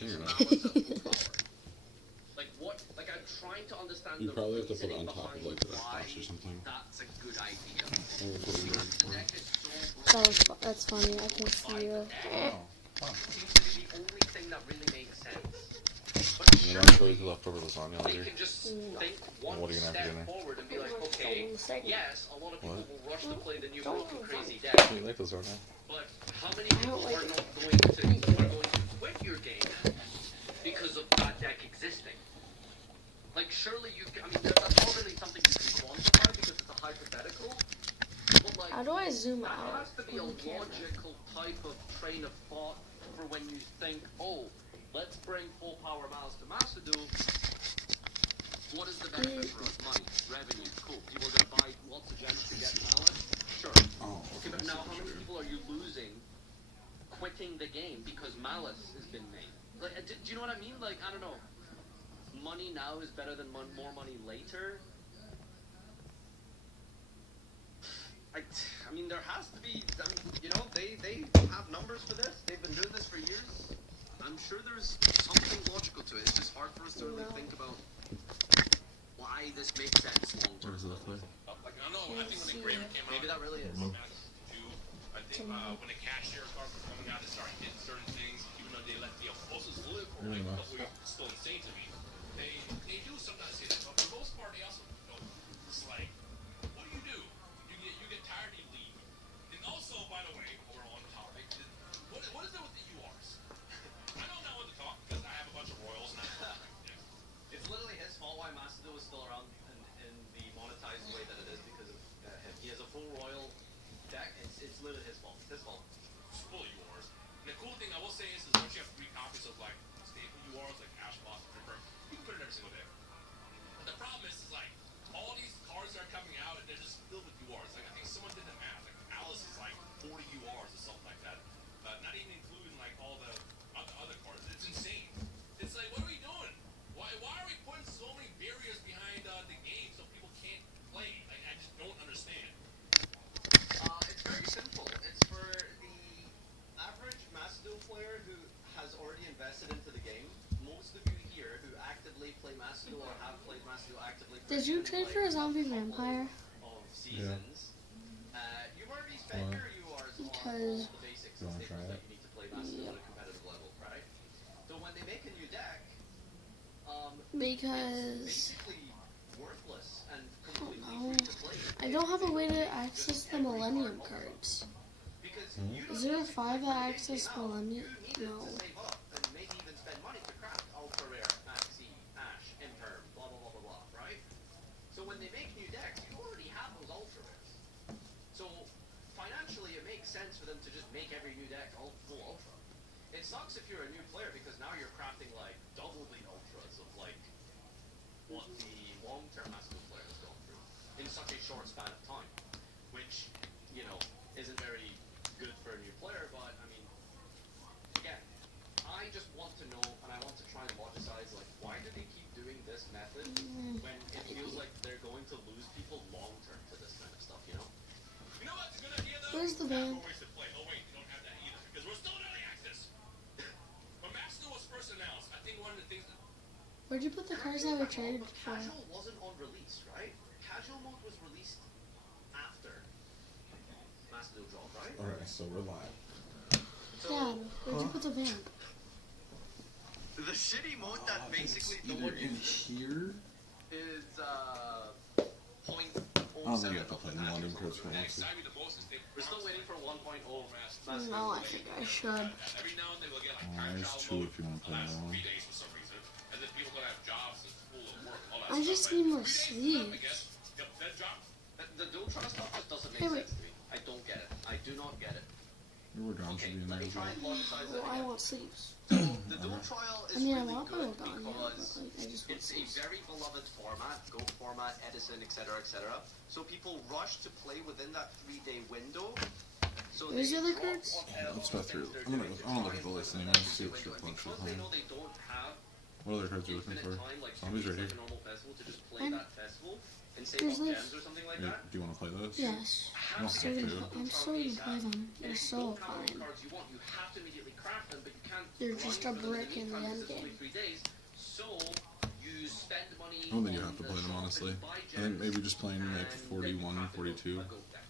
working or not? Like what? Like I'm trying to understand. You the probably have to put it reasoning on top of behind like the why box or something. That's a good idea. Or put it The in deck is so broken. That's funny. I can see you. Oh. Seems to be the only thing that really makes sense. But You don't throw the leftover lasagna they later. can just think one What are you gonna have for step dinner? forward and be like, okay, yes, a lot of people What? will rush to play the new Broken Crazy deck, You like lasagna? but how many people are not going to quit your game because of that deck existing? Like, surely I mean, that's not really something you can quantify because it's a hypothetical, but like, How do I zoom that out has to be a on the camera? logical type of train of thought for when you think, oh, let's bring full power Malice to Masadu. What is the benefit for us? Money, revenue, cool. People are gonna buy lots of gems to get Malice? Sure. Oh, Okay, but now how many people are you losing quitting the game because Malice has been made? Like, do you know what I mean? Like, I don't know. Money now is better than more money later. I mean, there has to be. I mean, you know, they have numbers for this. They've been doing this for years. I'm sure there's something logical to it. It's just hard for us to really think about why this makes sense long What term. does it look like? Like, I don't know, I think when the Graver came out, Maybe that really is. I think when the cashier cards were coming out, they started getting certain things, even though they let the bosses live for like a couple years, it's still insane to me. They do sometimes say that, but for the most part, they also, you know, it's like, what do? You get tired, you leave. And also, by the way, we're on the topic, what is it with the URs? I know not what to talk because I have a bunch of royals and It's literally his fault why Masado is still around in the monetized way that it is because of him. He has a full royal deck. It's literally his fault. It's his fault. it's full of URs. And the cool thing I will say is once you have 3 copies of like staple URs like Ash Boss and Ripper, you can put it every single day. But the problem is like all these cards that are coming out and they're just filled with URs. Like I think someone did the math. Like Alice is like 40 URs or something like that. Not even including like all the other cards. It's insane. It's like what are we doing? Why are we putting so many barriers behind the game so people can't play? Like I just don't understand. It's very simple. It's for the average Masado player who has already invested into the game. Most of you here who actively play Masado or have played Masado actively. Did you trade for a zombie vampire? Of seasons. You've already spent your URs Because- on the basics You and wanna try staples that it? you need to play Masado at a competitive level, right? So when they make a new deck, Because basically worthless and completely know. free to play. I don't have a way to access the Millennium cards. Because you Is don't there a need to 5 play that the access game out. Millennium? You needed No. to save up and maybe even spend money to craft Ultra Rare, Maxi, Ash, Imperm, blah blah blah blah blah, right? So when they make new decks, you already have those Ultra Rares. So financially, it makes sense for them to just make every new deck all full Ultra. It sucks if you're a new player because now you're crafting like double the Ultras of like what the long-term Masado player has gone through in such a short span of time, which, you know, isn't very good for a new player, but I mean, again, I just want to know, and I want to try and logicize, like, why do they keep doing this method when it feels like they're going to lose people long-term to this kind of stuff, you know? You know what's a good idea though? Where's the Have band? more ways to play. Oh wait, you don't have that either because we're still in early access. When Masado was first announced, I think one of the things that Where'd you put the cards that were traded But for? Casual wasn't on release, right? Casual mode was released after Masado dropped, right? Alright, so we're live. So, Dad, where'd you put the vamp? the shitty mode that basically the Either one in here. is point I don't think you have to play the London cards for that once. excited me the most is they We're still waiting for 1.0 Masado. No, I think I should. every now and then we'll get like time There's travel 2 mode. if you want to play Last that one. 3 days for some reason, and then people gonna have jobs and school and work, all that I stuff. just Like, need more 3 days is enough, I sleeves. guess. Yep, that job. The dual trial stuff just doesn't make Hey, wait. sense to me. I don't get it. I do not get it. Your Gun should Okay, be in let there me as well. try and logicize it Well, I again. want sleeves. The dual trial is I mean, I really want good Battle Gun, yeah, because but like, I just want it's a sleeves. very beloved format, Go format, Edison, etc., etc. So people rush to play within that 3-day window. So Where's they the other drop cards? on Let's go through. things they're I'm gonna doing go- to I wanna try look at the and list play anyway, within see that what 3-day your window. punch is Because they on. know they don't have What other cards are you looking infinite for? time, like 2 Zombies weeks right like here. a normal festival to just play Fine. that festival. and save There's up like- gems or something like Hey, that. do you want to play this? Yes. I don't So have I'm to. still gonna play them. And They're if you so don't have all the fine. cards you want, you have to immediately craft them, but you can't. They're grind just a for them brick in the meantime end because it's only game. 3 days. So you spend money. I don't think you on have to the play them, shop honestly. and buy I think gems, maybe just playing like and 41, then you craft a 42. goat deck.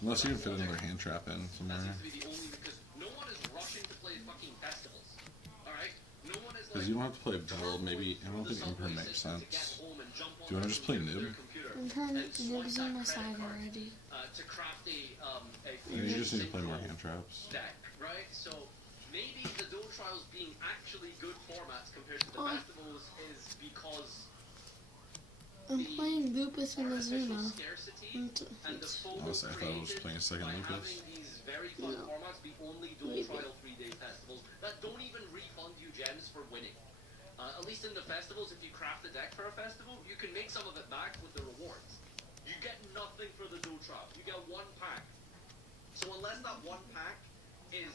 Unless you can fit another hand trap in That somewhere. seems to be the only, because no one is rushing to play fucking festivals. Alright? No one is Because like. you don't have to play Bell, maybe. I don't think Imper makes sense. Do you want to just play Nib? I'm trying to nibs on my side already. To craft a Maybe you just need to play more hand traps. deck, right? So maybe the Duel Trials being actually good formats compared to the Oh. festivals is because I'm playing Lupus and artificial Azuna. scarcity And and the FOMO Honestly, I thought I was created playing a second by Lucas. having these very fun No. formats be only Duel Maybe. Trial 3-day festivals that don't even refund you gems for winning. At least in the festivals, if you craft a deck for a festival, you can make some of it back with the rewards. You get nothing for the Duel Trial. You get one pack. So unless that one pack is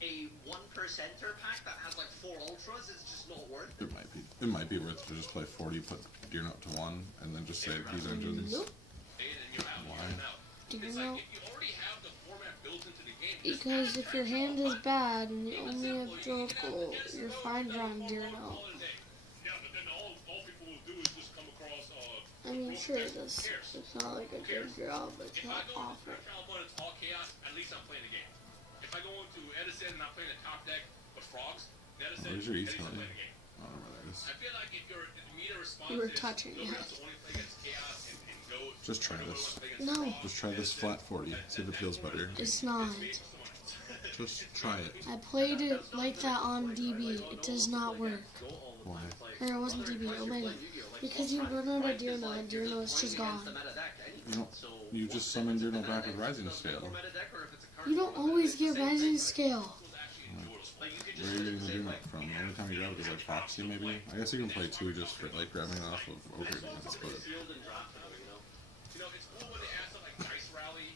a 1%er pack that has like 4 ultras, it's just not worth it. It might be. It might be worth to just play 40, put Deer Note to 1, and then just save these engines. Nope. And then you're out. Why? You're out. Do you It's know? like if you already have the format built into the game, just Because add if your attention hand up is front. bad and you Keep it only simple. have You can have the Jokel, Jets you're go, fine you drawing got Deer a Note. call it a day. Yeah, but then all people will do is just come across I mean, Rogue sure, Jets. Who this cares? it's not like a good draw, but it's If I not go into awful. Crash Trial Mode, it's all chaos, at least I'm playing the game. If I go into Edison and I'm playing a top deck with frogs, Edison, Where's your at least I'm utility? playing the game. I don't know where that is. I feel like if your meter response You were is touching nobody it. wants to only play against chaos and go. Just try nobody this. wants to play against No. frogs, Just try this flat 40. See if it feels better. It's not. Just try it. I played it like that on DB. It does not work. Why? Or it wasn't DB, Omega. Because you run out of Deer Note and Deer Note's just gone. You don't. You just summon Deer Note back with Rising Scale. You don't always get Rising Scale. Where are you getting the Deer Note from? The only time you grab it is like Foxy, maybe? I guess you can play 2 just for like grabbing it off of Ogre units, but. You know, it's cool when they add stuff like Dice Rally,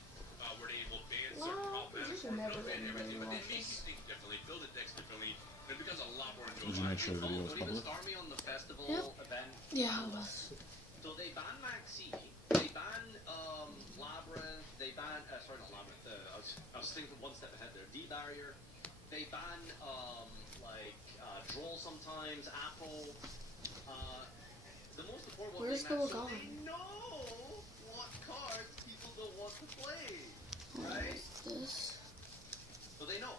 where they will ban Well, certain prop you banners should or never ban really everything, but they watch make you this. think differently, build the decks differently, and it becomes a lot more Did you enjoyable. make sure the video was Don't even public? start me on the festival Yep. event. Yeah, it was. So they ban Maxi, they ban Labyrinth, they ban sorry not Labyrinth, I was thinking one step ahead there. D-Barrier, they ban Droll sometimes, Apple. The most important Where's thing the that so Wagon? they know what cards people don't want to play. What Right? is this? So they know.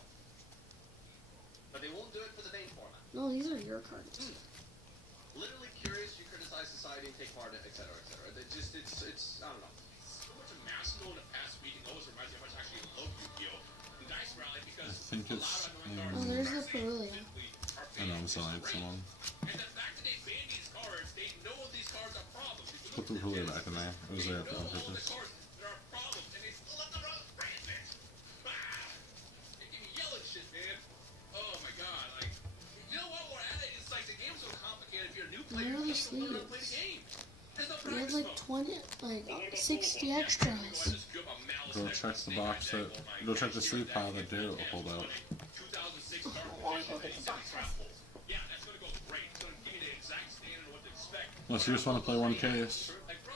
But they won't do it for the main format. No, these are your cards. Literally curious, you criticize society and take part in it, etc., etc. It's I don't know. So much of Massimo in the past week, it always reminds me how much I actually love Yu-Gi-Oh! The Dice Rally, because I think a it's, lot of annoying Oh, cards there's the simply Cerulean. are I know I'm banned, selling it which to is someone. great. And the fact that they ban these cards, they know these cards are problems. If you Put the look at ruler Genesis, back in there. It was they there know on all the purpose. cards that are problems, and they still let them run rampant. Ah! They give me yelling shit, man. Oh my god, like, you know what, we're at it, it's like the game's so complicated. If you're a new player, Where are you the can't learn how to play the sleeves? game. There's no We have practice like mode. 20, like 60 extras. Go check the box that. Go check the sleeve pile that Daryl pulled out. Unless you just want to play one case. Like, bro,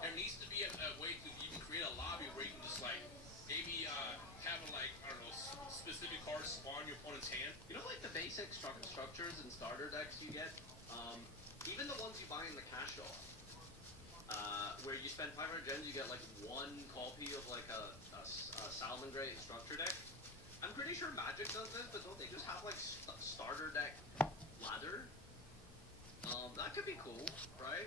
there needs to be a way to even create a lobby where you can just like maybe have like I don't know specific cards spawn your opponent's hand. You know, like the basic structures and starter decks you get, even the ones you buy in the cash shop, where you spend 500 gems, you get like one copy of like a Salmon Gray structure deck. I'm pretty sure Magic does this, but don't they just have like starter deck ladder? That could be cool, right?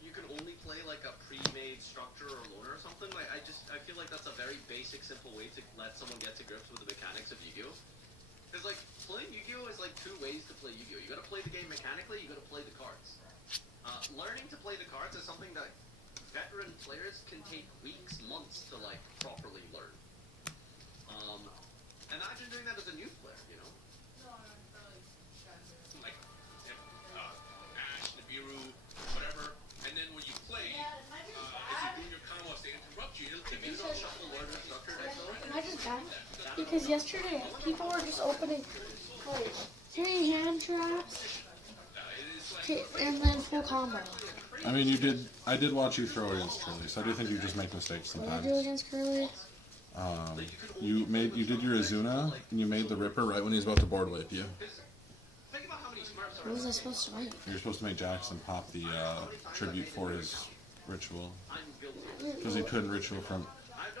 You can only play like a pre-made structure or loner or something. Like I feel like that's a very basic, simple way to let someone get to grips with the mechanics of Yu-Gi-Oh! Because like playing Yu-Gi-Oh! Is like 2 ways to play Yu-Gi-Oh! You gotta play the game mechanically, you gotta play the cards. Learning to play the cards is something that veteran players can take weeks, months to like properly learn. Imagine doing that as a new player, you know? Like Ash, Nibiru, whatever, and then when you play, as you do your combos, they interrupt you. It'll give you Maybe shuffle learner structure deck though. Can I just back? Because yesterday people were just opening like 3 hand traps, it is like okay, and then full combo. I mean, you did. I did watch you throw against Curly, so I do think you just make mistakes What did I do sometimes. against Curly? You did your Azuna, and you made the Ripper right when he was about to board wipe you. Think about how many Smurfs are What was I supposed to write? You're supposed to make Jackson pop the tribute for his ritual. I'm guilty. Because he couldn't ritual from.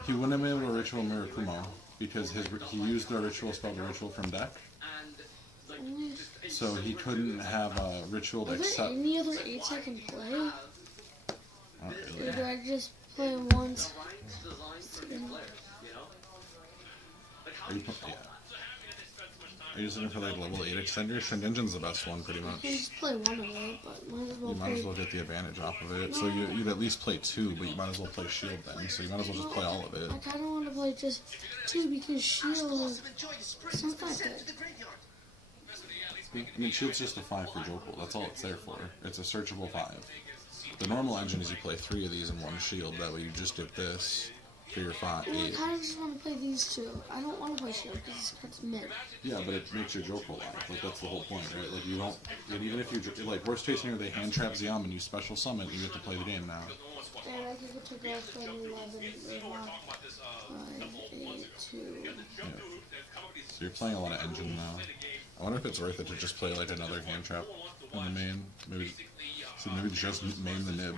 He wouldn't have been able to ritual Mirakumo because he used the ritual spell, the ritual from deck. And like just So he couldn't have a ritual Are there except. any other 8s I can play? Not Or really. do I just play once? Ryan's designed for new players, you know? Like how Are do you, you yeah. solve that? Are you just looking for like level 8 extenders? Shindenjin's the best one, pretty I much. can You just play one of it, but might as well might play. as well get the advantage off of it. So you'd at least play 2, but you might as well play Shield then. So you might as well just play all of it. I kind of want to play just 2 because Shield is it's not that good. I mean, Shield's just a 5 for Jokul. That's all it's there for. It's a searchable 5. The normal engine is you play 3 of these in one Shield. That way you just get this for your 5, I 8. kind of just want to play these 2. I don't want to play Shield because this card's mid. Yeah, but it makes your Jokul live. Like, that's the whole point, right? Like, you don't... And even if you... Like, worst case scenario, they hand trap Ziam and you special summon, you get to play the game now. And I think it took off from 11 or 5, 8, 2. Yeah. So you're playing a lot of engine now. I wonder if it's worth it to just play, like, another hand trap in the main. Maybe... So maybe just main the Nib.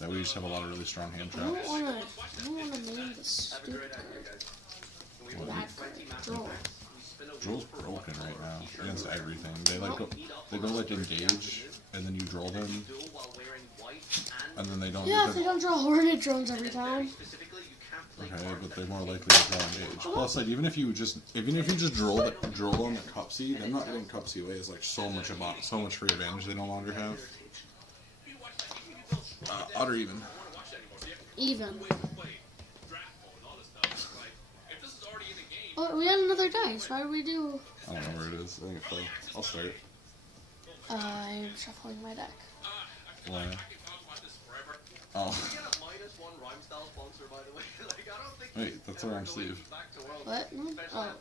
That way you just have a lot of really strong hand I don't traps. want to name the stupid card. That card. Draw. Droll's broken right now against everything. They go like engage, and then you draw them, and then they don't. Yeah, if they don't draw Hornet drones every time. Okay, but they're more likely to draw engage. Plus, like even if you just draw on the Cupsy, them not getting Cupsy away is like so much free advantage they no longer have. Odd or even. Even. Oh, we had another dice. Why did we do? I don't know where it is. I think it's fine. I'll start. I'm shuffling my deck. Why? Oh. Wait, that's the wrong sleeve. What? No? Oh.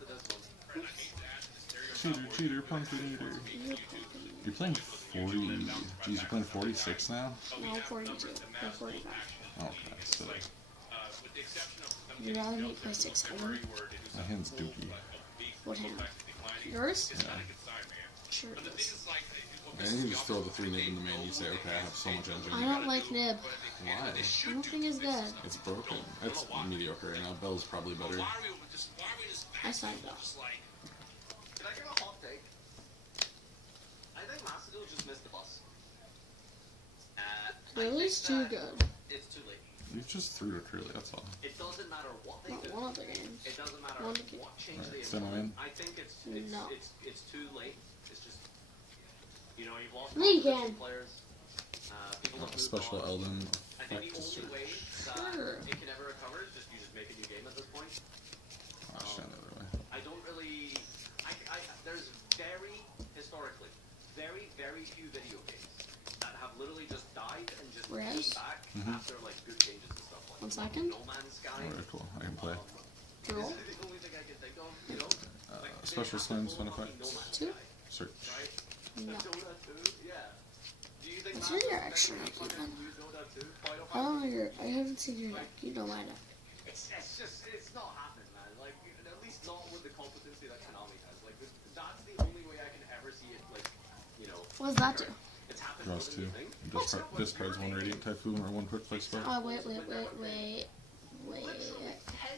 Cheater, pumpkin eater. You're playing 40. Jeez, you're playing 46 now? No, 42. Or 45. Okay, so You'd rather me play 6 7? my hand's dookie. What hand? Yours? Yeah. Sure it is. And you just throw the 3 nib in the main, you say, okay, I have so much engine. I don't like Nib. Why? I don't think it's good. It's broken. It's mediocre right now. Bell's probably better. I signed up. Can I give a hot take? I think Macedon just missed the bus. Curly's too good. It's too late. You just threw to Curly, that's all. It doesn't matter what they Not do. one of the games. It doesn't matter One what game. change Right, they send them in. I think it's No. it's too late. It's just you've lost Me confidence again. in players. People have moved Special on. Elden I think effect the to only way search. Sure. it can ever recover is just you just make a new game at this point. Oh, shit, the other way. I don't really. There's historically, very few video games that have literally just died and just Rez? came back Mhm. after like good changes and stuff like 1 second. No Man's Sky. Alright, cool. I can play. Draw. This is the only thing I can think of, you know? Special Slam, spin effects. 2? Search. Right? No. Dota 2, yeah. Do you think What's in your Master extra Effect deck will even? use Dota 2? Final I don't know Fantasy? I haven't seen your deck. You know my deck. It's just, it's not happening, man. Like, at least not with the competency that Konami has. Like, that's the only way I can ever see it, like, you know. What does that do? It's happened Draws more 2. than you think. Discards 1 Radiant Typhoon or 1 Quick Play spell. Oh, wait. Literally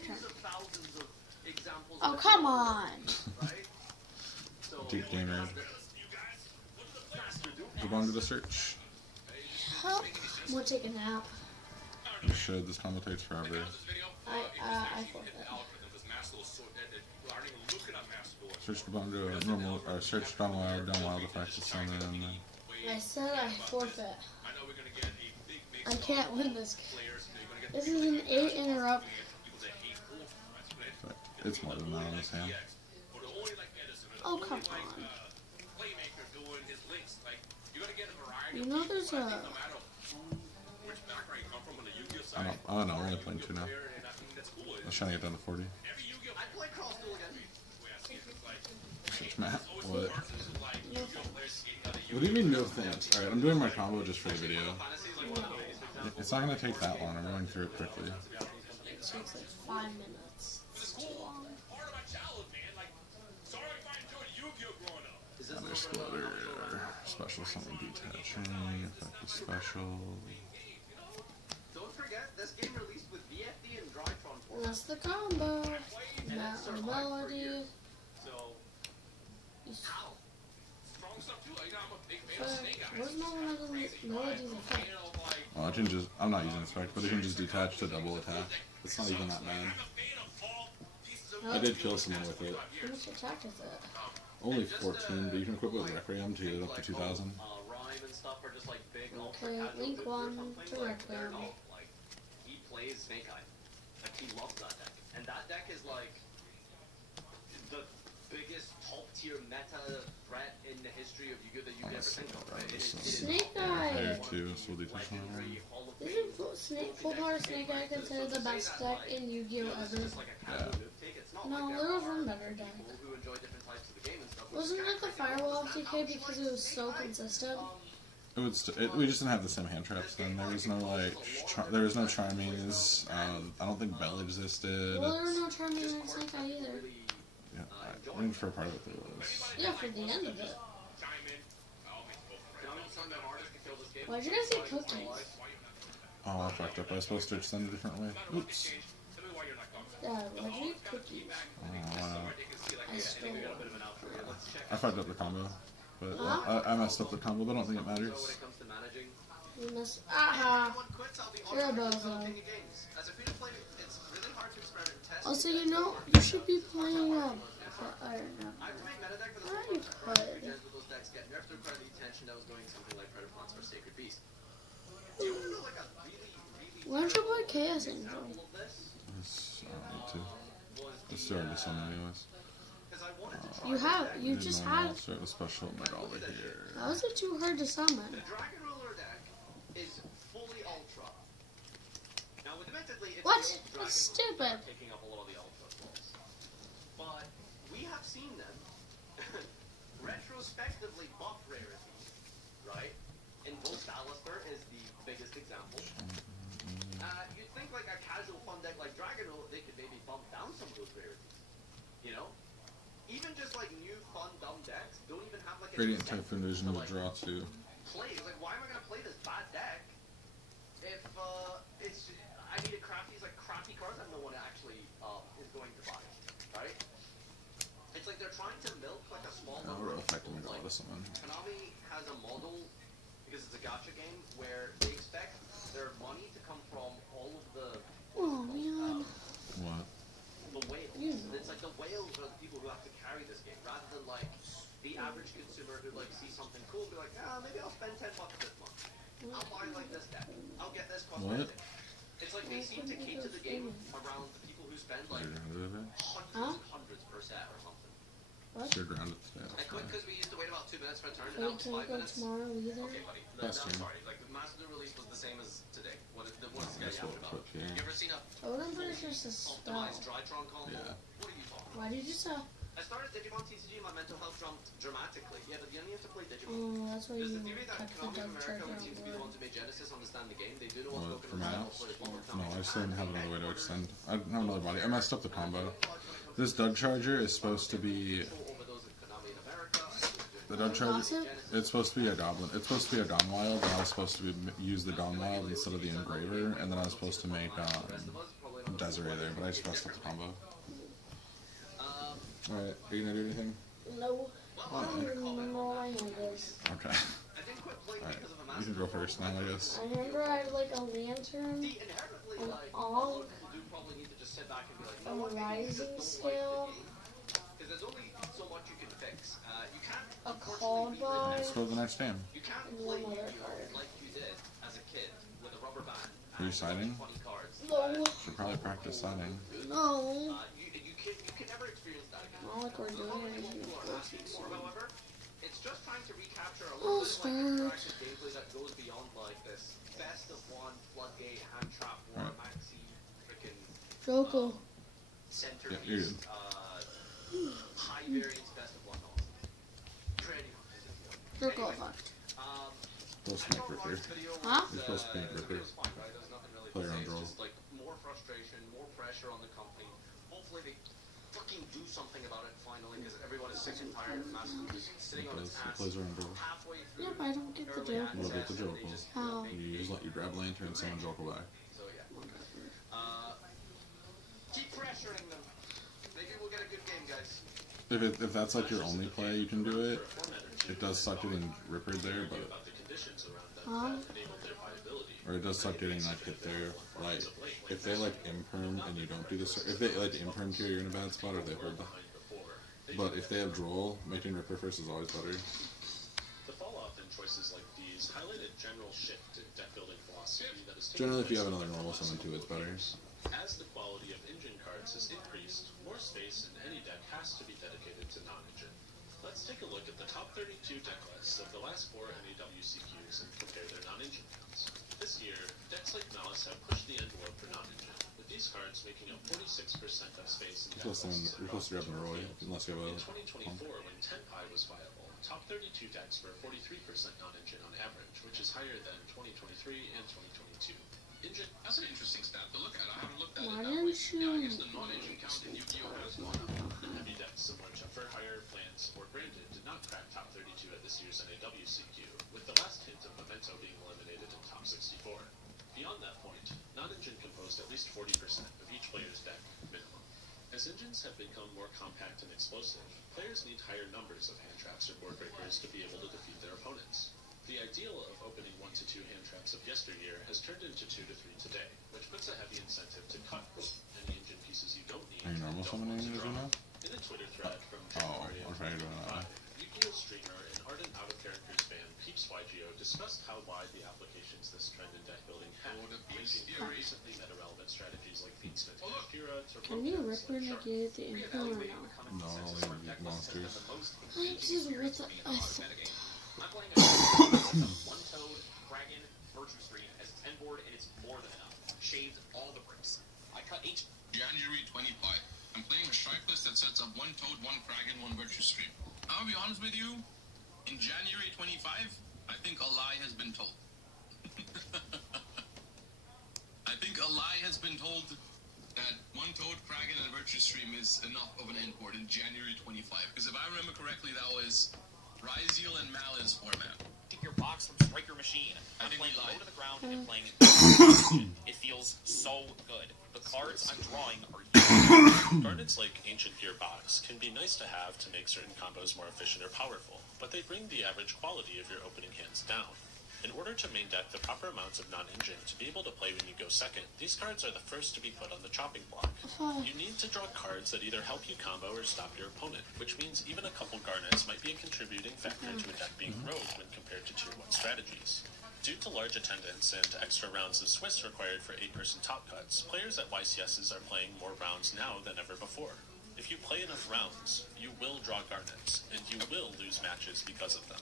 tens of thousands of examples Oh, of come it, on. right? So, Deep gamer. Master Duke. Go down to the search. Help. I'm gonna take a nap. You should. This combo takes forever. I forfeit. Search down to normal, or search down wild effects to summon, and then I said I forfeit. I can't win this. This is an 8 interrupt. but it's more than that on his hand. Oh, come on. You know there's a... I don't know, I'm only playing 2 now. I was trying to get down to 40. I play Cross Duel again. Search map. What? No thanks. What do you mean no thanks? Alright, I'm doing my combo just for the video. Fantasy is like one of the biggest examples. It's not gonna take that long. I'm going through it quickly. It takes like 5 minutes. It's too long. Part of my childhood, man. Like, sorry if I enjoyed Yu-Gi-Oh growing up. Is this Under a little bit of splitter. Special summon detaching. Effective special. Don't forget, this game released with VFD and Drytron And that's the combo. Not ability. So, how? Strong stuff too. Like, I'm a big fan But of Snake Eyes. where's my melodies effect? You know, like, Oh, I can just. I'm not using effect, but it can just detach to double attack. It's not even that bad. I'm a fan of all pieces of I did kill someone with it. How much attack is it? Only 14, but you can equip it with Requiem to get it up to 2,000. Rhyme and stuff are just like big Okay, ultra casual link dudes or one something, to like, they're Requiem. not, like, he plays Snake Eye. Like, he loves that deck. And that deck is like the biggest top tier meta threat in the history of Yu-Gi-Oh! That you could ever think of, right? It is Snake Higher Eye! too, so we'll detach one. legendary Hall of Isn't Fame. Full Power Snake Eye considered the best deck in Yu-Gi-Oh! This ever? is like a casual noob take. It's not No, like there was are one better deck. people who enjoy different types of the game and stuff. Wasn't it the Firewall TK because it was so consistent? It would we just didn't have the same hand traps then. There was no like, there was no Charmings. I don't think Bell existed. Well, there were no Charming in Snake Eye either. Yeah, I think for a part of it there was. Yeah, for the end of it. chime in. I'll make both friends. Why'd you guys get cookies? Oh, I fucked up. I was supposed to extend a different way. Oops. Tell me why you're not coming. Dad, why'd you get cookies? I stole one. I fucked up the combo, but I messed up the combo. But I don't think it matters. You missed. Aha! You're a bozo. Also, you know, you should be playing, I don't know. I could. Why don't you play Chaos Angel? It's, I don't need to. It's too hard to summon anyways. You just had. Start with special Megala here. How is it too hard to summon? The Dragon Ruler deck is fully ultra. Now, admittedly, it's What? the old Dragon That's Ruler stupid. that are picking up a lot of the ultra flaws. But we have seen them retrospectively buff rarities, right? In both Alistair is the biggest example. You'd think like a casual fun deck like Dragon Ruler, they could maybe bump down some of those rarities. You know? Even just like new fun dumb decks don't even have like a Radiant incentive Typhoon Vision to, will like, draw 2. play. Like, why am I gonna play this bad deck if it's I need a crappy like crappy cards that no one actually is going to buy, right? It's like they're trying to milk like a small Oh, number we're of affecting people. Megala Like, to summon. Konami has a model because it's a gacha game where they expect their money to come from all of the Oh, man. What? the whales. Yeah. It's like the whales are the people who have to carry this game, rather than like the average consumer who like sees something cool and be like, maybe I'll spend $10 this month. I'll buy like this deck. I'll get this cosmetic. It's like they seem to cater the game around the people who spend like You're grounded today? hundreds Huh? and hundreds per set or something. What? You're grounded today. I That's quit fine. because we used to wait about 2 minutes for a turn, and now Wait, it's can we 5 go minutes. tomorrow either? Okay, buddy. That's I'm fine. sorry. Like the Master release was the same as today. What is the That's guy what after put here. You ever seen a Totem Burst is a spell. optimized Drytron combo? Yeah. What are you talking about? Why did you say? I started Digimon TCG, my mental health jumped dramatically. Yeah, but you only have to play Digimon. Oh, that's why There's you the theory that kept the Konami of Dove America, Charger which on seems to be the board. ones who made Genesis understand the game, they do know what's What, broken for in the Maps? players one more No, time. I just didn't have another way to extend. I don't have another body. I messed up the combo. This Dud Charger is supposed to be. Over those of Konami in America, The Dud Charger. Gossip? It's supposed to be a goblin. It's supposed to be a Dawn Wild, and I was supposed to use the Dawn Wild instead of the Engraver, and then I was supposed to make Desiree there, but I just messed up the combo. Alright, are you gonna do anything? No. I don't even remember what my hand is. Okay. I didn't quit playing Alright, because of a you massive can go first now, I guess. I remember I had like a lantern, See, inherently, an like, all, people do probably need to just sit back and be like, a no, rising scale, because there's only so much you can fix. You can't, a unfortunately, beat the call Let's go to the next game. You can't and play one other Yu-Gi-Oh! card. Like you did as a kid with a rubber band. Are you siding? 20 cards. No. Should probably practice siding. No. You can never experience that again. Not like we're doing anything. People are asking for, however, it's just trying to recapture a Oh, little bit of like start. interactive gameplay that goes beyond like this best of one floodgate hand trap war Right. maxi freaking Joko. centerpiece. Yeah, you're good. High variance best of one nonsense. Pretty much is it. You're gold fucked. Close to Nick Ripper. Huh? You're close to Nick Ripper. Player on draw. Just like more frustration, more pressure on the company. Hopefully they fucking do something about it finally, because everyone is sick and tired of Massive just sitting on its ass Plays are on draw. halfway through. Yep, I don't get the early joke. You don't get the access, joke, and they well. just How? You grab Lantern and summon Jokel back. So yeah. Keep pressuring them. Maybe we'll get a good game, guys. If that's like your only play, you can do it. It does suck getting Ripper there, but Huh? or it does suck getting like hit there. Like if they like imperm and you don't do this, if they like imperm tier, you're in a bad spot, or they hold the. But if they have Droll, making Ripper first is always better. The fallout in choices like these highlight a general shift in deck building philosophy that is taking Generally, if you place have another in normal summon too, it's better. As the quality of engine cards has increased, more space in any deck has to be dedicated to non-engine. Let's take a look at the top 32 deck lists of the last 4 NAWCQs and compare their non-engine counts. This year, decks like Malice have pushed the envelope for non-engine, with these cards making up 46% of space in deck lists. You're supposed to grab Roy unless you have In a. 2024, when Tenpai was viable, top 32 decks were 43% non-engine on average, which is higher than 2023 and 2022. Engine, that's an interesting stat to look at. I haven't looked at Why it that way. didn't you- Yeah, I guess the non-engine count in Yu-Gi-Oh has gone up. Heavy decks similar to For Hire, Plants, or Branded did not crack top 32 at this year's NAWCQ, with the last hint of Memento being eliminated in top 64. Beyond that point, non-engine composed at least 40% of each player's deck minimum. As engines have become more compact and explosive, players need higher numbers of hand traps or board breakers to be able to defeat their opponents. The ideal of opening 1 to 2 hand traps of yesteryear has turned into 2 to 3 today, which puts a heavy incentive to cut any engine pieces you don't need. Are you normal and don't summoning want to as draw. well now? In a Twitter thread from Oh, January I was trying to do it that way. Yu-Gi-Oh streamer and ardent out-of-characters fan Peeps YGO discussed how wide the applications this trend in deck building had, Oh, the ranging Beast from Fury. recently meta-relevant strategies like Fiendsmith Oh, look. Kira to Can you Rogue Ripper Shark. negate the info or no? No, only with monsters. I just with a I'm playing a one-toed Kraken Virtue Stream as 10 board, and it's more than enough. Shaved all the bricks. I cut each. January 25. I'm playing a strike list that sets up 1 Toad, 1 Kraken, 1 Virtue Stream. I'll be honest with you, in January 25, I think a lie has been told. I think a lie has been told that 1 Toad, Kraken, and Virtue Stream is enough of an import in January 25. Because if I remember correctly, that was Ryzeal and Malice format. Your box from Striker Machine. I'm think playing we low lied. to the ground and playing it feels so good. The cards I'm drawing are huge. Garnets like Ancient Gearbox can be nice to have to make certain combos more efficient or powerful, but they bring the average quality of your opening hands down. In order to main deck the proper amounts of non-engine to be able to play when you go second, these cards are the first to be put on the chopping block. You need to draw cards that either help you combo or stop your opponent, which means even a couple garnets might be a contributing factor to a deck being rogue when compared to tier 1 strategies. Due to large attendance and extra rounds of Swiss required for 8-person top cuts, players at YCSs are playing more rounds now than ever before. If you play enough rounds, you will draw garnets, and you will lose matches because of them.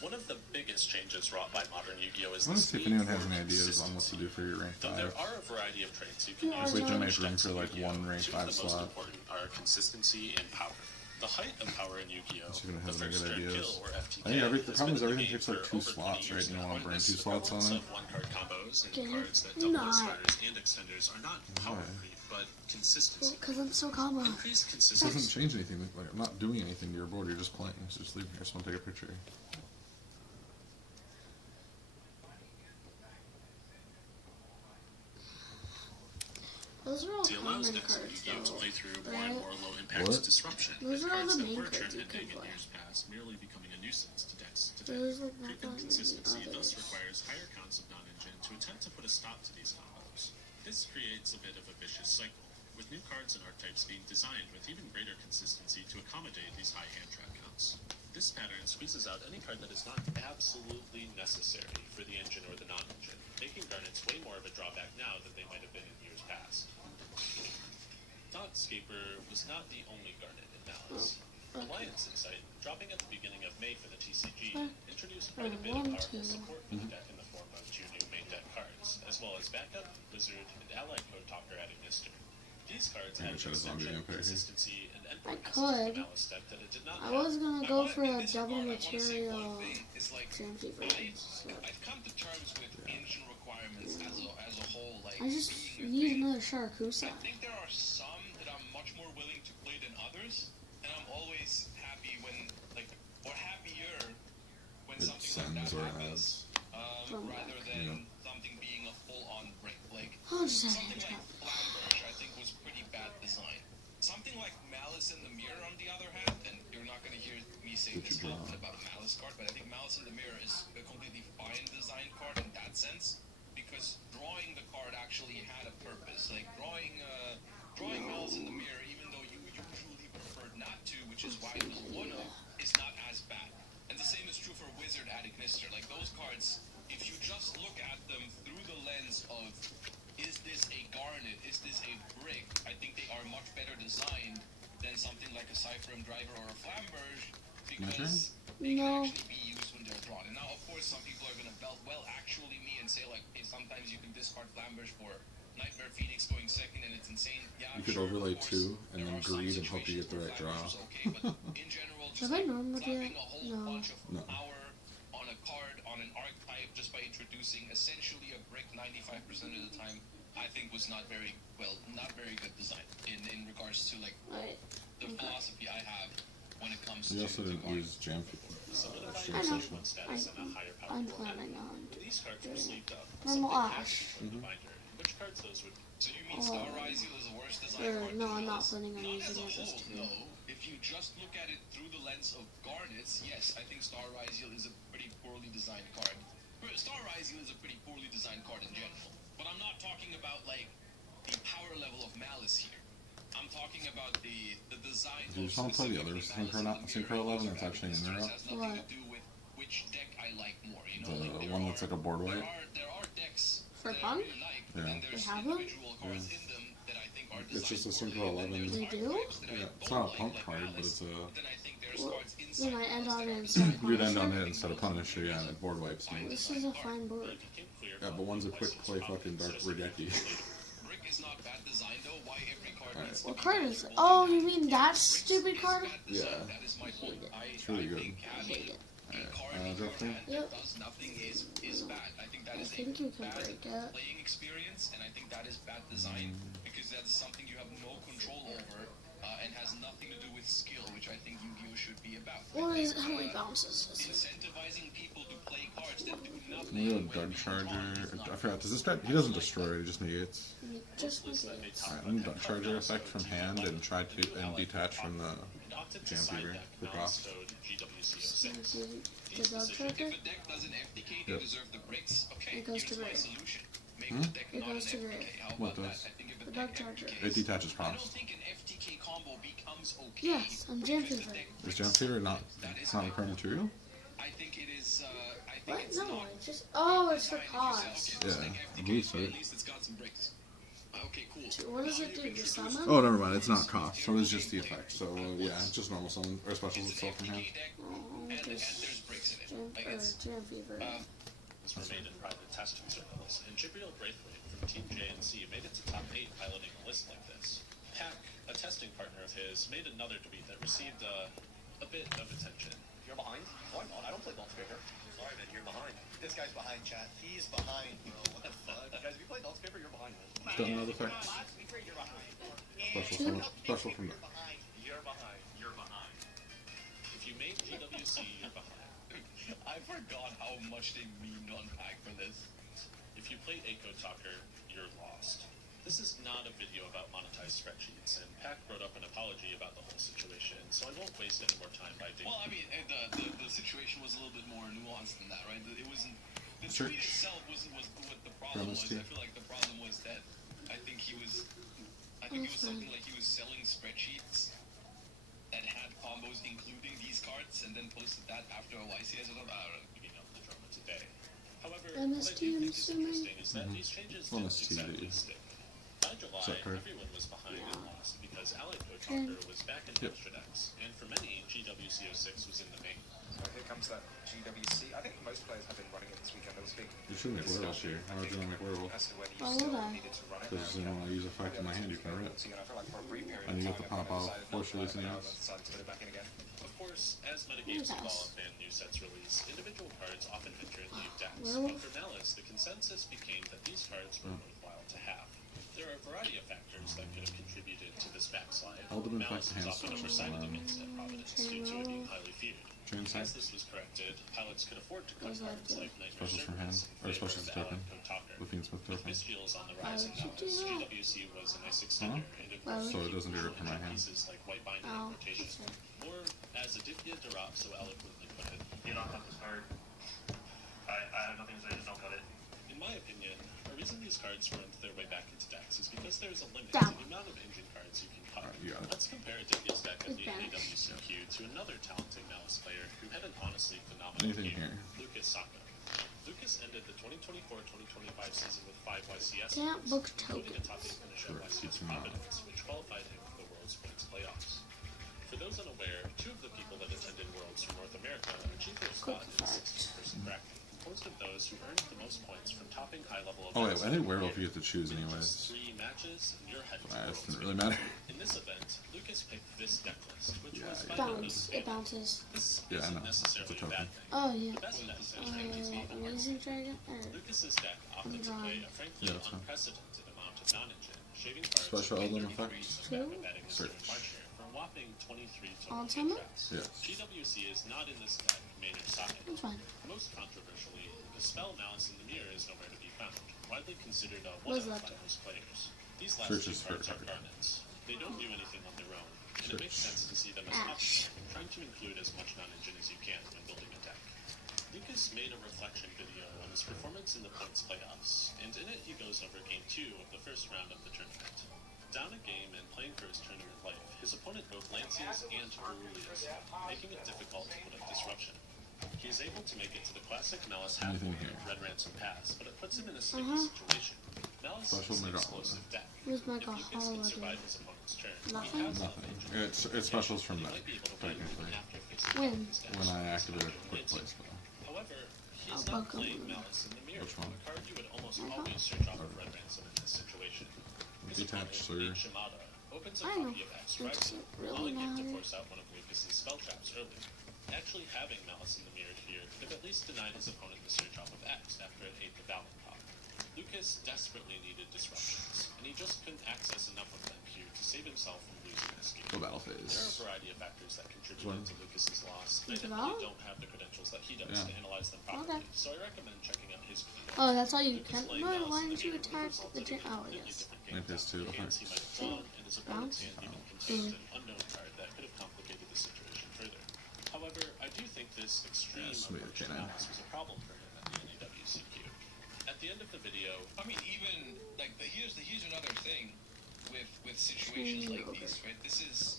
One of the biggest changes wrought by modern Yu-Gi-Oh! Is I want the to see if speed anyone has for any ideas on what to consistency. do for your rank Though there 5. are a variety of traits you can Yeah, use Wait to to make manage room decks for, in like, Yu-Gi-Oh! one rank 5 Two of the most slot. important are consistency and power. The height of power in Yu-Gi-Oh! Unless you're gonna The have any first good turn ideas. kill, or FTK, I think the has problem been is in the everything game takes like for 2 over 20 slots, right? years You don't now, want to burn and 2 the slots on prevalence it. of one-card combos and Can cards that you double not? extenders and extenders are not power creep, but consistency. Because I'm so combo. Increased This doesn't consistency. change anything. Like, I'm not doing anything to your board. You're just playing. So just leave here. I just want to take a picture. Those are all It allows common decks in cards, Yu-Gi-Oh! to though. play through more right? and more low-impact What? disruption. Those and are all cards the that main were cards you trending can in play. years past, merely becoming a nuisance to decks today. There's like not Frequent that many consistency thus others. requires higher counts of non-engine to attempt to put a stop to these combos. This creates a bit of a vicious cycle, with new cards and archetypes being designed with even greater consistency to accommodate these high hand trap counts. This pattern squeezes out any card that is not absolutely necessary for the engine or the non-engine, making garnets way more of a drawback now than they might have been in years past. Thoughtscaper was not the only garnet in Malice. Okay. Alliance Insight, dropping at the beginning of May for the TCG, Okay. introduced I quite a bit of want powerful to. support for the deck in the form of 2 new main deck cards, as well as backup, Wizard, and Allied Code Talker adding Mister. These cards Maybe had I should have zombie extension, vampire here. consistency, and I endpoint message could. Malice deck that it did not I have. was gonna I go wanna- for in a this double regard, I wanna say one material thing, is like, Jam Fever. So I've come to terms with engine requirements as a whole. Like, I just being a need thing. another Sharakusa. I think there are some that I'm much more willing to play than others, and I'm always happy when, like, or happier when It something like sends that or happens, From rather back. than something being a full-on break. Like, I'll just have something hand like trap. Flamberge, I think, was pretty bad design. Something like Malice in the Mirror, on the other hand, and you're not going to hear me say Did this you draw? often about Malice card, but I think Malice in the Mirror is a completely fine design card in that sense, because drawing the card actually had a purpose. Like, drawing Malice in the Mirror, even though you truly preferred not to, which is why it was one of, is not as bad. And the same is true for Wizard at Ignister. Like, those cards, if you just look at them through the lens of, is this a Garnet, is this a brick, I think they are much better designed than something like a Cypherm Driver or a Flamberge, because they No. can actually be used when they're drawn. And now, of course, some people are going to belt, well, actually me, and say, like, hey, sometimes you can discard Flamberge for Nightmare Phoenix going second, and it's insane. Yeah, You could sure, overlay of course, 2 and there then are some greed and hope you get the right situations where draw. Flamberge is okay, but in general, just Have I like normally do slapping that? a whole No. bunch of No. power on a card, on an archetype, just by introducing essentially a brick 95% of the time, I think was not very good design in regards to, like, Alright. the Okay. philosophy I have when it comes You to also didn't Garnet. use Jam Solidifying I know. Search 1 status in a higher power I'm format. planning on These cards were sleeved up. Normal Something had Ash. to be from the binder. Which cards those would be? So you mean Oh. Star Rising is the worst design Or, card? no, to I'm not Malice? planning on Not using as a it this whole, turn. no. If you just look at it through the lens of Garnets, yes, I think Star Rising is a pretty poorly designed card. Star Rising is a pretty poorly designed card in general. But I'm not talking about, like, the power level of Malice here. I'm talking about the design. Do you just want to play the other Synchro 11 that's actually in there? Has nothing What? to do with which deck I like more. You know, The like there one are, that's like a board wipe? there are decks For that Punk? I really like, Yeah. but then there's They have them? individual cards in them that I think are It's just a designed Synchro poorly, and then 11. there's They do? archetypes that I Yeah, don't it's not a like punk card, but Malice, it's a. but then I think there's Well, cards inside then I end Malice on that it are instead of You'd end on Punisher. it instead of Punisher, yeah, and it board wipes me. This is a fine board. It became clear Yeah, but one's a quick play fucking Dark Regeki. Brick is not bad design though. Why every card Alright. needs to What be card is it? valuable Oh, and you bad. mean that stupid card? Bad design, Yeah. That is my point. It's really I good. think I having hate it. a card Alright, in your drop in. hand Yep. that does nothing is bad. I think that I is think a you can bad break it. playing experience, and I think that is bad design because that's something you have no control over and has nothing to do with skill, which I think Yu-Gi-Oh should be about. What I is think, how many bounces is it? incentivizing people to play cards that do nothing. Maybe a when Dark being Charger. drawn is not I forgot. Does this guy? He doesn't destroy. He just negates. Just list that like made it. top Alright, of I'm the Dark deck Charger card effect from hand and try to and detach from the. and opted to Jam side Fever deck for Malice cost. code GWCO6. The dog charger? If a deck doesn't FTK, they Yep. deserve the bricks. Okay, It goes here's to my grave. solution. Make Hmm? the deck It not goes an to FTK. grave. How What about does? that? I think if The a dog deck charger. FTKs, It detaches I don't cost. think an FTK combo becomes okay. Yes, I'm Jam because the Fever. deck Is bricks Jam Fever not? That is It's not a my required point. material. I think it is. I think What? it's No, not. it's just. Oh, it's for Fine if you say, cost. okay, this Yeah, deck I FTKs, believe so. but at least it's got some bricks. Okay, cool. What does Now it you do? can Just introduce summon? Oh, never mind. It's not cost. So it's just the effect. So yeah, it's just normal summon or specials It's an itself from hand. FTK deck, Oh, and there's just bricks in it. Jam, Like or it's Jam Fever. This were made in private testing circles, and Jibriel Braithwaite from Team JNC made it to top 8 piloting a list like this. Pack, a testing partner of his, made another tweet that received a bit of attention. You're behind? Oh, I'm not. I don't play Dog Scraper. Sorry, man, you're behind. This guy's behind, chat. He's behind. What the fuck? Guys, if you play Dog Scraper, you're behind, man. Done another effect. You're behind. Special summon. Special from that. You're behind. You're behind. If you made GWC, you're behind. I forgot how much they mean to unpack for this. If you played Echo Talker, you're lost. This is not a video about monetized spreadsheets, and Pack wrote up an apology about the whole situation, so I won't waste any more time by digging. Well, I mean, the situation was a little bit more nuanced than that, right? It wasn't the Sure. tweet itself wasn't what the problem Premise was. too. I feel like the problem was that I think it was something like he was selling spreadsheets that had combos including these cards, and then posted that after a YCS or something. I don't know. Giving up the drama today. However, MST, what I do I'm think is assuming? interesting is that these changes Well, didn't MST, exactly yeah. stick. By July, that card? everyone was behind and lost because Allied Code Okay. Talker was back in Yep. extra decks, and for many, GWCO6 was in the main. here comes that GWC. I think most players have been running it this weekend. There was big You should make werewolf here. How would you want to make werewolf? as to whether you Why still would I? needed to run it. Because you know, when I use effect in my hand, you can rip. So, I feel like for a brief period And you of get the time, pop out, decided force not to releasing play, it. decided to put it back in again. Of course, as metagames evolve and new sets release, individual cards often enter and leave decks. Werewolf? But for Malice, the consensus became that these cards were worthwhile to have. There are a variety of factors that could have contributed to this backslide. Ultimate Malice effect was hand often switch. oversided against at Providence due to it being highly feared. Chain As sack. this was corrected, pilots could afford to cut What does that cards do? like Nightmare Specials from hand. Serpents in Or favor specials of token. Alec Kotaker. The Fiend's Smith With token. Mistfields on the Why rise in would you do Malice, that? GWC was a nice extender, and it Why would So it doesn't do it from my hand. pieces like White Binding Ow. and Rotation. Or, as Aditya Darab so eloquently put it, You don't have this card. I have nothing to say, just don't cut it. in my opinion, a reason these cards wormed their way back into decks is because there is a limit Down. to the amount of engine cards you can cut. Alright, you got it. Let's compare Aditya's deck of It's the banished. NAWCQ to another talented Malice player who had an honestly phenomenal Anything game, here? Lucas Saka. Lucas ended the 2024-2025 season with 5 YCS Can't wins, book including a tokens. top 8 finish at Sure, YCS keeps them out. Providence, which qualified him for the World's Points playoffs. For those unaware, 2 of the people that attended Worlds from North America achieved their spot in the 16th-person bracket, composed of those who earned the most points from topping high-level Oh wait, events. I think werewolf you get to choose With anyways. just 3 matches, and you're headed to Nah, it Worlds. doesn't really matter. In this event, Lucas picked this deck list, which Yeah, was yeah. by no Bounce. means It bounces. This Yeah, I isn't know. necessarily It's a a bad token. thing. Oh yeah. The best deck is Magnesium. Amazing Dragon. Lucas's deck opted to play a frankly Yeah, that's fine. unprecedented amount of non-engine, shaving cards Special from Eldon 33 effect? of True. Batman Search. and Marcher for a whopping 23 total Ultimate? traps. Yes. GWC is not in this deck, main or side. That's fine. Most controversially, the spell Malice in the Mirror is nowhere to be found, widely considered a What is one-off that? by most players. These last Search 2 is for cards are card. garnets. They don't do anything on their own, and it makes sense to see them as Ash. optional, trying to include as much non-engine as you can when building a deck. Lucas made a reflection video on his performance in the points playoffs, and in it he goes over Game 2 of the first round of the tournament. Down a game and playing for his tournament life, his opponent both Lancius and Aurelius, making it difficult to put up disruption. He is able to make it to the classic Malice Anything halfway here? of Red Ransom Pass, but it puts him in a sticky situation. Malice Special is an Mega explosive deck. Where's my If Lucas can holiday? survive his opponent's turn, he Nothing? has enough Nothing. engine. It's specials from He that, might be able to play technically. even after facing When? his deck. When I activate a quick play spell. However, he's I'll not buckle playing him. Malice in the Mirror, Which one? a card you would almost Uh-huh. always search off of Red Ransom in this situation. His Detach, opponent, sir. Nate Shimada, opens a I know. copy of X It Rival, doesn't really allowing him to matter. force out one of Lucas's spell traps early. Actually having Malice in the Mirror here could have at least denied his opponent the search off of X after it ate the Valen Pop. Lucas desperately needed disruptions, and he just couldn't access enough of them here to save himself from losing this game. Go battle There are a phase. variety of factors that contributed One. to Lucas's loss. I Is it definitely all? don't have the credentials that he does Yeah. to analyze them properly, Okay. so I recommend checking out his video. Oh, that's all you Lucas can. playing Why Malice in why the didn't you Mirror attack resulted the in gen? a Oh completely yes. different And game his two outcome. Hands he might have effects. drawn, and his opponent's hand even contained Mm. an unknown card that could have complicated the situation further. However, I do think this extreme Smooth approach to canine. Malice was a problem for him at the NAWCQ. At the end of the video, I mean, even like here's another thing with situations like Okay. these, right? This is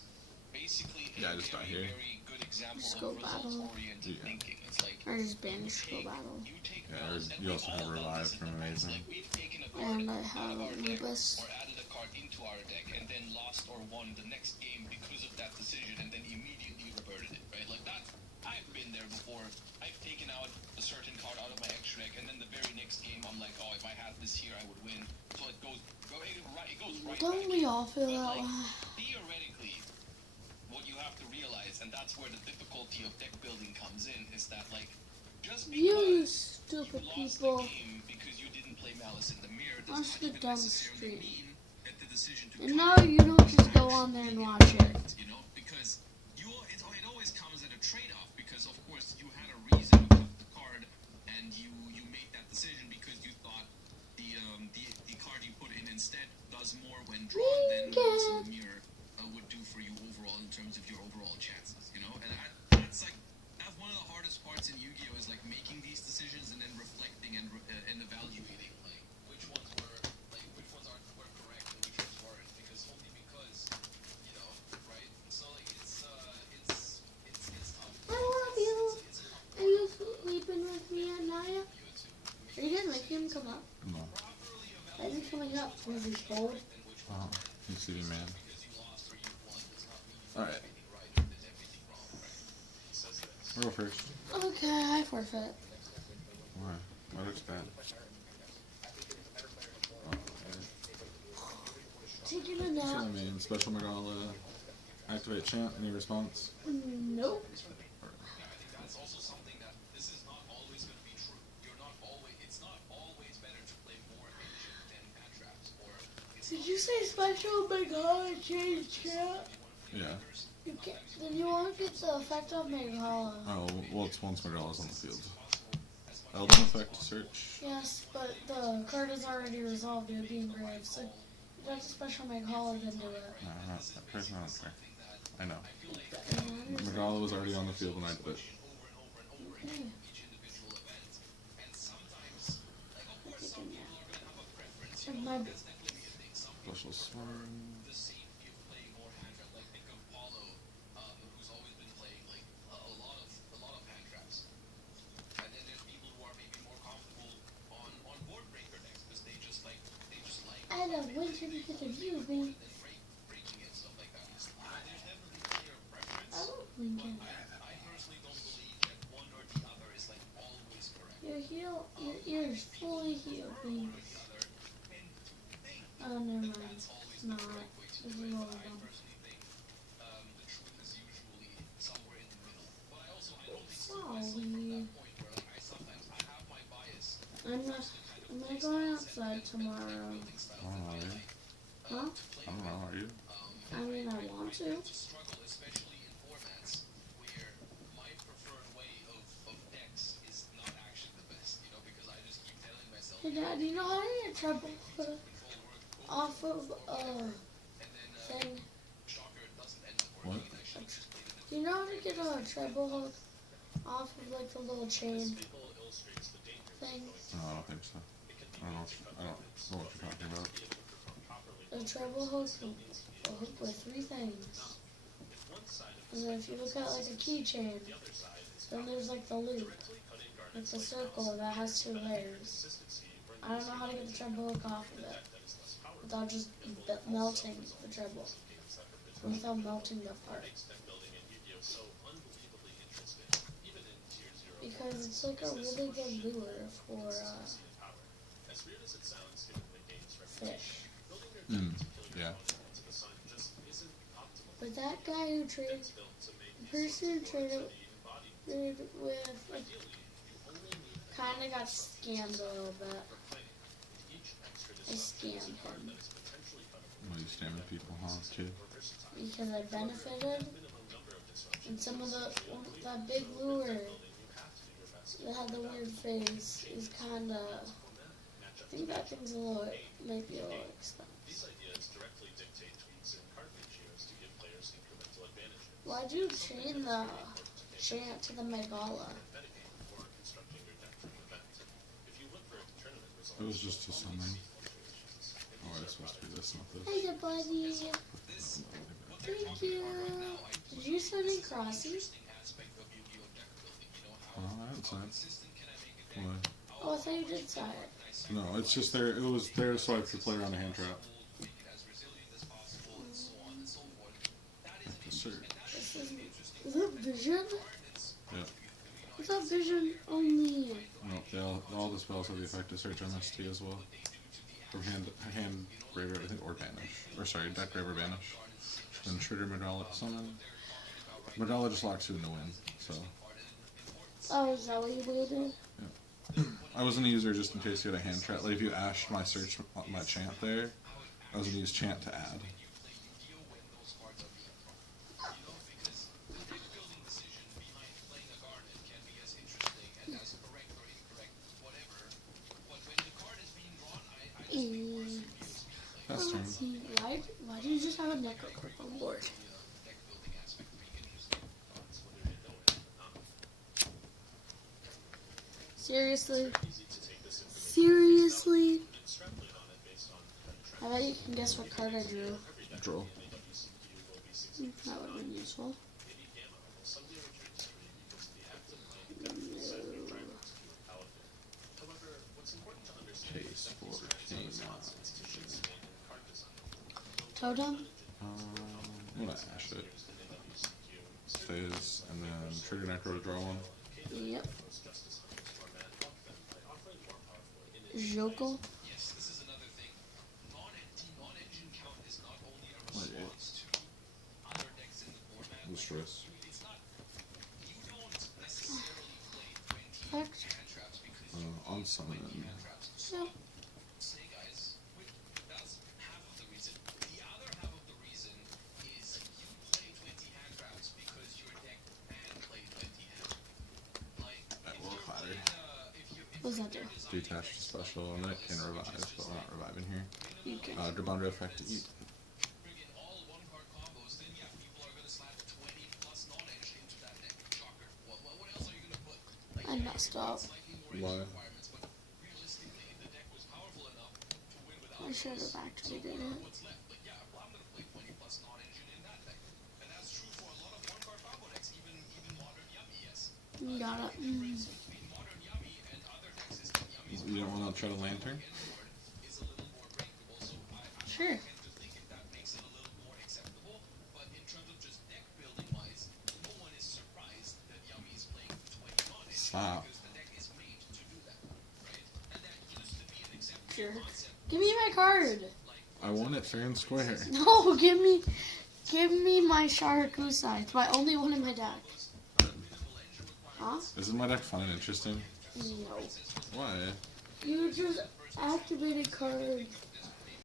basically Yeah, I a just got very, here. very good example Just of go battle. results-oriented Yeah. thinking. It's like Or just banish go battle. you take Yeah, Malice, or and you we've also have all done Revive this in from the past. Amazing. Like we've taken a card And I out of have our deck Anubis. or added a card into our deck and then lost or won the next game because of that decision and then immediately reverted it, right? Like that, I've been there before. I've taken out a certain card out of my extra deck and then the very next game I'm like, oh, if I had this here, I would win. So it goes right Don't back we in. all feel But, that like, way? theoretically, what you have to realize, and that's where the difficulty of deck building comes in, is that like just You because stupid you lost people. the game because you didn't play Malice in the Mirror does Watch not the even dumb necessarily stream. mean that the decision to And cut now you don't just go on there and watch it. you know, because it always comes at a trade-off because of course you had a reason to cut the card and you made that decision because you thought the card you put in instead does more when drawn than Malice in the Mirror would do for you overall in terms of your overall chances, you know, and that's one of the hardest parts in Yu-Gi-Oh is like making these decisions and then reflecting and evaluating like which ones were correct and which ones weren't because you know, right? So like it's tough. I love you. Are you sleeping with me at night? Are you gonna make him come up? No. Why is he coming up? Because he's cold? Oh, you see me, man. Alright. he says this. I'll go first. Okay, I forfeit. Why? Why looks bad? Taking a So, I nap. mean, special Megala, activate chant, any response? Nope. That's also something that this is not always going to be true. It's not always better to play more ancient than hand traps, or it's Did you say special Megala change chat? Yeah. You can't, then you won't get the effect of Megala. Oh, well, it's once Megala's on the field. Elden effect search. Yes, but the card is already resolved. It would be engraved. So that's a special Megala then do it. No, I'm not. That person, I don't care. I know. And Megala was already on the field when I did it. okay. each individual event. And sometimes, like, of course, some Taking people are going to have a preference. And my That's definitely a thing. Some people Special swarm. the safety of playing more hand trap, like Nick Paulo, who's always been playing like a lot of hand traps. And then there's people who are maybe more comfortable on board breaker decks because they just like I love winter because of you, man. then breaking it, stuff like that. There's definitely clear preference. I love Lincoln. I personally don't believe that one or the other is like always correct. Your ear's fully healed, man. Oh, never mind. It's not. This is really dumb. Personally think the truth is usually somewhere in the middle. But I don't think Sorry. point where like I have my bias. I'm not going outside tomorrow. I don't know, are you? Huh? I don't know, are you? I mean, I want to. Struggle, especially in formats where my preferred way of decks is not actually the best, you know, because I just keep telling myself Hey, Dad, do you know how to get trouble off of thing? shocker doesn't end up What? working. And I should just play the Do you know how to get a treble hook off of like the little chain thing? No, I don't think so. I don't know what you're talking about. A treble hook, a hook with 3 things. And then if you look at like a keychain, then there's like the loop. It's a circle that has 2 layers. I don't know how to get the treble hook off of it without just melting the treble. Without melting the part. Because it's like a really good lure for fish. Yeah. But that guy who traded, the person who traded with, kind of got scammed a little bit. I scammed him What are you stamming people, huh, kid? because I benefited, and some of that big lure that had the weird face is kind of. I think that thing's might be a little expensive. Why'd you chain the chant to the Megala? It was just a summon. Oh, it's supposed to be this, not this. Hey there, buddy. Thank you. Did you send in Crossy? Oh, I haven't signed it. Why? Oh, I thought you did sign it. No, it's just there. It was there so I could play around a hand trap. Sure. Is that Vision? Yeah. I thought Vision only. No, all the spells have the effect of search MST as well. From hand graver, I think, or banish. Or sorry, deck graver banish. Then trigger Megala summon. Megala just locks you in the win, so. Oh, is that what you did? I was gonna use her just in case you had a hand trap. Like if you ashed my search, my chant there, I was gonna use chant to add. Pass turn. Why do you just have a necro clip on board? Seriously? Seriously? I bet you can guess what card I drew. Draw. That would have been useful. Case for Totem? I'm gonna ash it. Stays and then trigger Necro to draw one. Yep. Joko. Yes, this is another thing. Non-engine count is not only a Like, response to other decks in the format. the stress. It's not. You don't necessarily play 20 Hex. hand traps because you On summon. hand traps. So, Snake Eyes, that's half of the reason. The other half of the reason is you play 20 hand traps because your deck can play 20 hand. Like, That if will you're clatter. playing, if what does that do? Detached special, and then it can revive, but we're not reviving here. Okay. Dribonder effect to eat. friggin' all one card combos, then yeah, people are gonna slap 20 plus knowledge into that deck. Shocker. What else are you gonna put? Like, I messed up. slightly more Why? engine requirements, but realistically, if the deck was powerful enough to win without I should have actually did it. what's left. But yeah, well, I'm gonna play 20 plus non-engine in that deck. And that's true for a lot of one card combo decks, even modern Yummy, yes. Got it. Between modern Yummy and other decks is that Yummy's You don't want to try to lantern? board is a little more breakable, so I Sure. tend to think that makes it a little more acceptable. But in terms of just deck building wise, no one is surprised that Yummy is playing 20 non-engine Stop. because the deck is made to do that, right? And that used to be an acceptable Sure. concept. Give me my card. I want it fair and square. No, give me my Sharakusai. It's my only one in my deck. Huh? Isn't my deck fun and interesting? No. Why? You just activated cards